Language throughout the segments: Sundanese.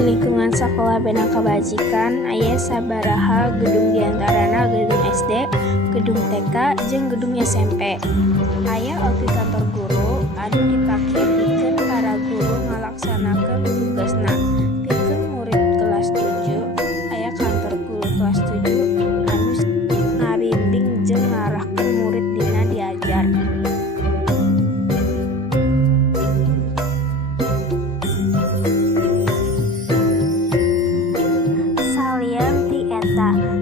Di lingkungan sakola Bina Kabajikan aya sabaraha gedung diantarana gedung SD, gedung TK, jeung gedung SMP. Aya oge kantor guru anu dipake pikeun para guru ngalaksanakeun tugasna. Pikeun murid kelas 7, aya kantor guru kelas 7 anu ngabimbing jeung ngarahkeun murid dina diajar.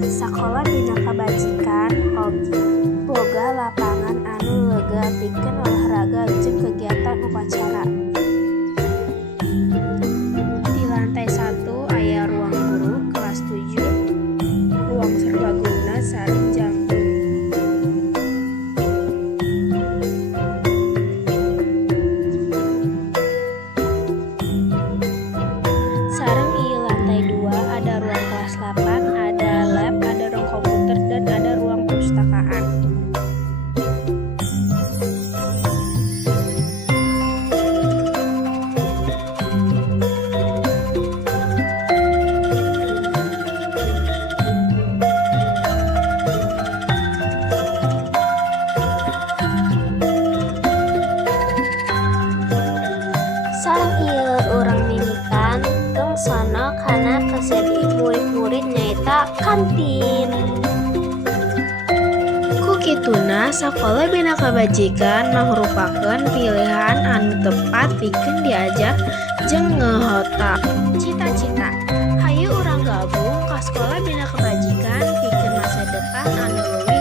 Sakola Bina Kabajikan oge boga lapangan anu lega pikeun olahraga jeung kegiatan upacara. Di lantai 1 aya ruang guru kelas 7, ruang serbaguna sareng jangkung. Sareng ieu lantai 2 ada ruang kelas 8, ada lab, ada ruang komputer, dan ada ruang perpustakaan. Sareng ieu urang mimikan tong sono kana kaseti murid-murid nyaeta kantin. Ku kituna sakola Bina Kabajikan mangrupakeun pilihan anu tepat pikeun diajar jeung ngehota cita-cita. Hayu urang gabung ka Sakola Bina Kabajikan pikeun masa depan anu leuwih